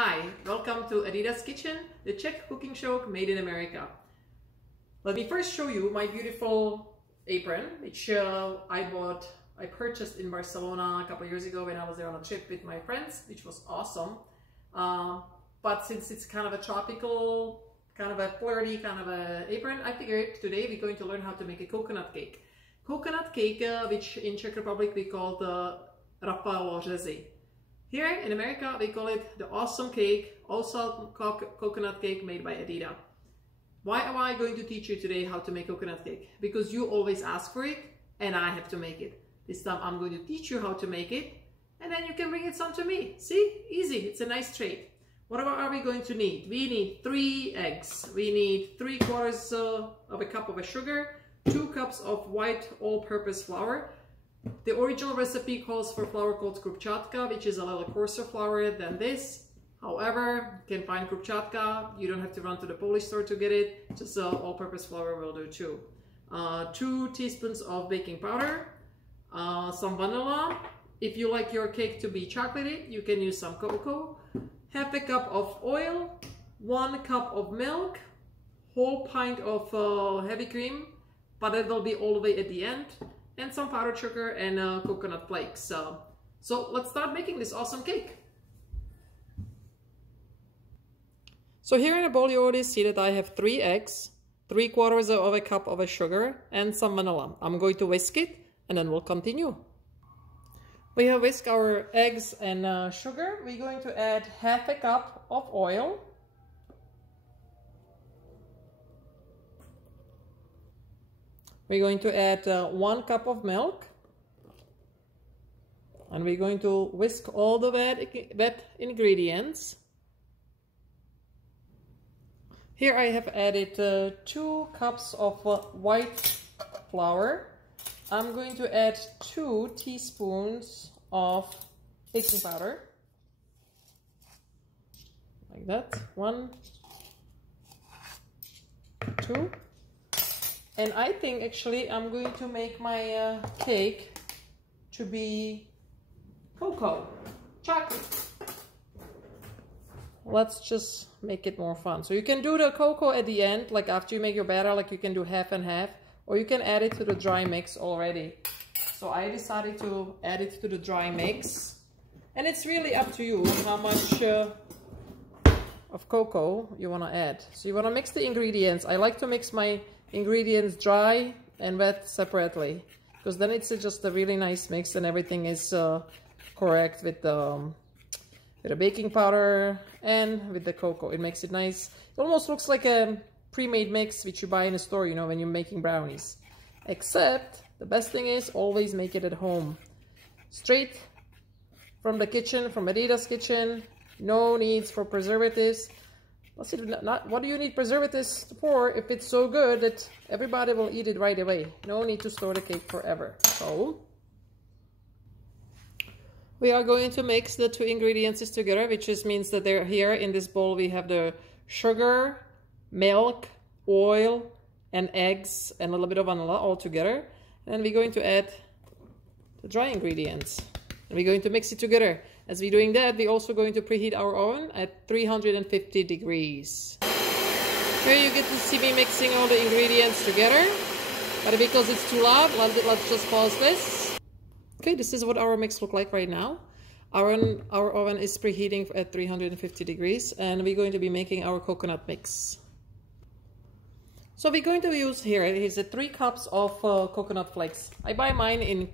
Hi, welcome to Adida's Kitchen, the Czech cooking show made in America. Let me first show you my beautiful apron, which I purchased in Barcelona a couple of years ago when I was there on a trip with my friends, which was awesome. But since it's kind of a tropical, kind of a flirty kind of a apron, I figured today we're going to learn how to make a coconut cake. Coconut cake, which in Czech Republic we call the Raffaello rezy. Here in America, we call it the awesome cake, also coconut cake made by Adida. Why am I going to teach you today how to make coconut cake? Because you always ask for it and I have to make it. This time I'm going to teach you how to make it and then you can bring it some to me. See? Easy. It's a nice trade. What are we going to need? We need 3 eggs. We need 3/4 of a cup of sugar, 2 cups of white all-purpose flour. The original recipe calls for flour called krupčatka, which is a little coarser flour than this. However, you can find krupčatka. You don't have to run to the Polish store to get it. Just all-purpose flour will do too. 2 teaspoons of baking powder, some vanilla. If you like your cake to be chocolatey, you can use some cocoa. Half a cup of oil, 1 cup of milk, whole pint of heavy cream, but it will be all the way at the end. And some powdered sugar and coconut flakes. So let's start making this awesome cake. So here in a bowl you already see that I have 3 eggs, 3/4 of a cup of sugar and some vanilla. I'm going to whisk it and then we'll continue. We have whisked our eggs and sugar. We're going to add half a cup of oil. We're going to add 1 cup of milk and we're going to whisk all the wet ingredients. Here I have added 2 cups of white flour. I'm going to add 2 teaspoons of baking powder, like that, 1, 2. And I think actually I'm going to make my cake to be cocoa, chocolate. Let's just make it more fun. So you can do the cocoa at the end, like after you make your batter, like you can do half and half, or you can add it to the dry mix already. So I decided to add it to the dry mix. And it's really up to you how much of cocoa you want to add. So you want to mix the ingredients. I like to mix my ingredients dry and wet separately because then it's just a really nice mix and everything is correct with the baking powder and with the cocoa. It makes it nice. It almost looks like a pre-made mix which you buy in a store, you know, when you're making brownies. Except the best thing is always make it at home, straight from the kitchen, from Adida's kitchen. No needs for preservatives. What do you need preservatives for if it's so good that everybody will eat it right away? No need to store the cake forever. So we are going to mix the 2 ingredients together, which just means that they're here in this bowl. We have the sugar, milk, oil, and eggs, and a little bit of vanilla all together. And we're going to add the dry ingredients. And we're going to mix it together. As we're doing that, we're also going to preheat our oven at 350 degrees. Here you get to see me mixing all the ingredients together. But because it's too loud, let's just pause this. Okay, this is what our mix looks like right now. Our oven is preheating at 350 degrees and we're going to be making our coconut mix. So we're going to use here, here's 3 cups of coconut flakes. I buy mine in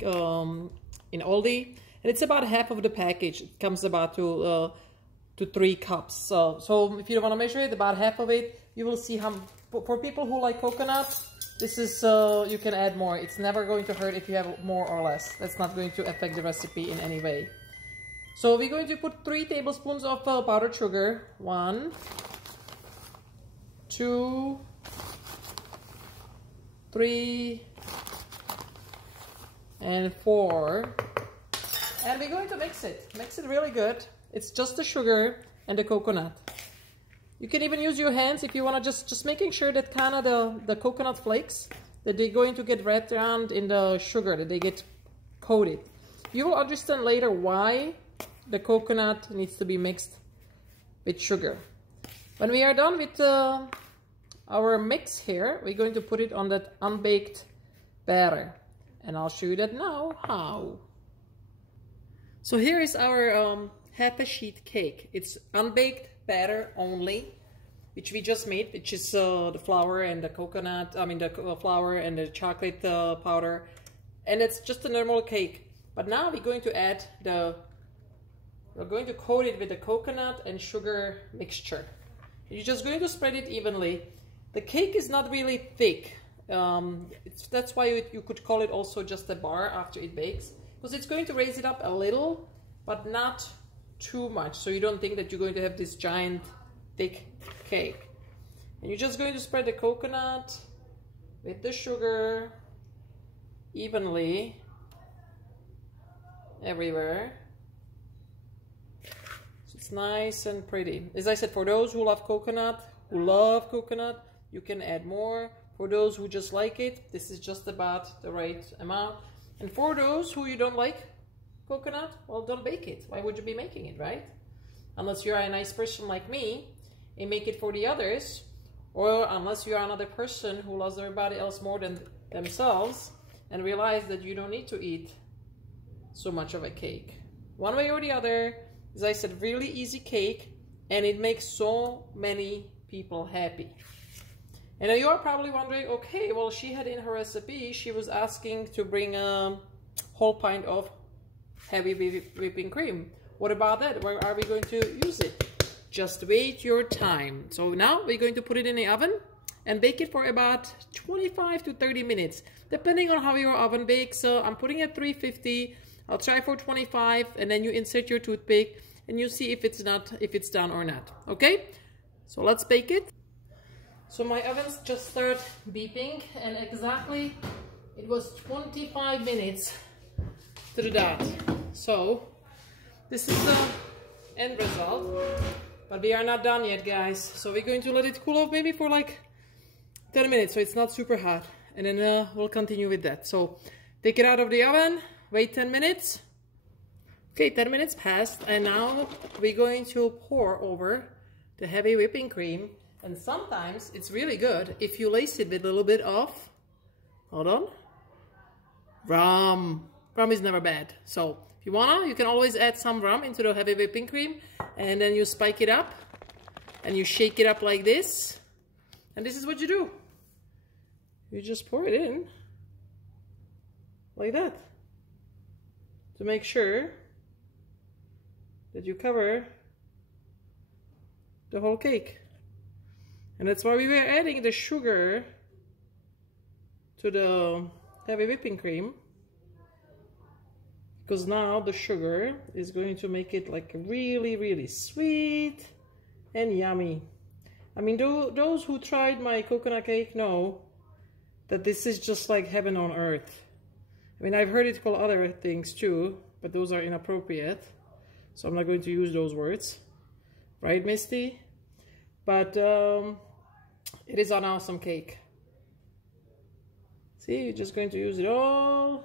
Aldi. And it's about half of the package. It comes about to 3 cups. So if you don't want to measure it, about half of it, you will see how, for people who like coconut, this is, you can add more. It's never going to hurt if you have more or less. That's not going to affect the recipe in any way. So we're going to put 3 tablespoons of powdered sugar. 1, 2, 3, and 4. And we're going to mix it really good. It's just the sugar and the coconut. You can even use your hands if you want to just making sure that kind of the coconut flakes, that they're going to get wrapped around in the sugar, that they get coated. You will understand later why the coconut needs to be mixed with sugar. When we are done with our mix here, we're going to put it on that unbaked batter. And I'll show you that now how. So here is our half a sheet cake. It's unbaked batter only, which we just made, which is the flour and the coconut, the flour and the chocolate powder. And it's just a normal cake. But now we're going to add we're going to coat it with the coconut and sugar mixture. You're just going to spread it evenly. The cake is not really thick. That's why you could call it also just a bar after it bakes. Because it's going to raise it up a little, but not too much. So you don't think that you're going to have this giant, thick cake. And you're just going to spread the coconut with the sugar evenly everywhere. It's nice and pretty. As I said, for those who love coconut, you can add more. For those who just like it, this is just about the right amount. And for those who you don't like coconut, well, don't bake it. Why would you be making it, right? Unless you're a nice person like me and make it for the others, or unless you are another person who loves everybody else more than themselves and realize that you don't need to eat so much of a cake. One way or the other, as I said, really easy cake, and it makes so many people happy. And now you are probably wondering, okay, well, she had in her recipe, she was asking to bring a whole pint of heavy whipping cream. What about that? Where are we going to use it? Just wait your time. So now we're going to put it in the oven and bake it for about 25 to 30 minutes, depending on how your oven bakes. So I'm putting it at 350. I'll try for 25, and then you insert your toothpick and you see if it's done or not. Okay, so let's bake it. So my ovens just start beeping, and exactly it was 25 minutes to the dot. So this is the end result, but we are not done yet, guys. So we're going to let it cool off maybe for like 10 minutes, so it's not super hot, and then we'll continue with that. So take it out of the oven. Wait 10 minutes. Okay, 10 minutes passed, and now we're going to pour over the heavy whipping cream. And sometimes it's really good if you lace it with a little bit of, hold on, rum. Rum is never bad. So if you wanna, you can always add some rum into the heavy whipping cream, and then you spike it up and you shake it up like this. And this is what you do. You just pour it in like that, to make sure that you cover the whole cake. And that's why we were adding the sugar to the heavy whipping cream, because now the sugar is going to make it like really, really sweet and yummy. I mean, those who tried my coconut cake know that this is just like heaven on earth. I mean, I've heard it called other things too, but those are inappropriate, so I'm not going to use those words. Right, Misty? But it is an awesome cake. See, you're just going to use it all.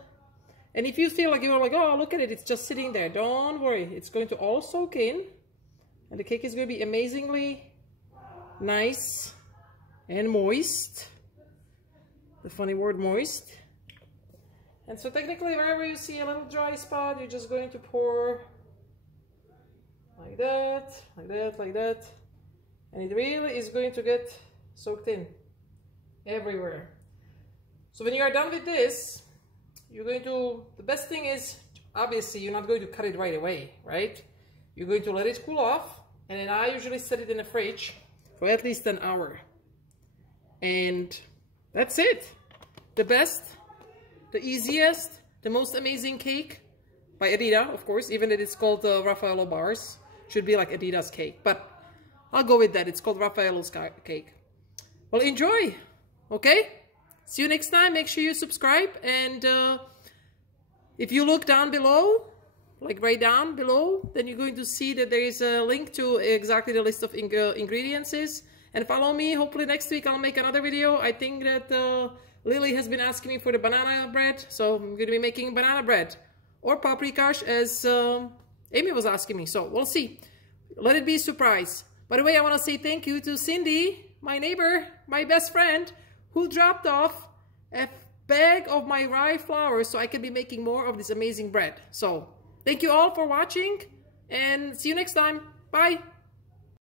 And if you feel like you're like, oh, look at it, it's just sitting there, don't worry. It's going to all soak in, and the cake is going to be amazingly nice and moist. The funny word, moist. And so technically, wherever you see a little dry spot, you're just going to pour like that, like that, like that. And it really is going to get soaked in everywhere. So when you are done with this, you're going to, the best thing is, obviously, you're not going to cut it right away, right? You're going to let it cool off, and then I usually set it in the fridge for at least an hour. And that's it. The best, the easiest, the most amazing cake by Adida, of course, even if it's called Raffaello bars. Should be like Adida's cake, but I'll go with that. It's called Raffaello's cake. Well, enjoy, okay? See you next time. Make sure you subscribe, and if you look down below, like right down below, then you're going to see that there is a link to exactly the list of ingredients is. And follow me. Hopefully next week I'll make another video. I think that Lily has been asking me for the banana bread, so I'm going to be making banana bread. Or paprikash, as Amy was asking me. So we'll see. Let it be a surprise. By the way, I want to say thank you to Cindy, my neighbor, my best friend, who dropped off a bag of my rye flour so I can be making more of this amazing bread. So thank you all for watching and see you next time. Bye.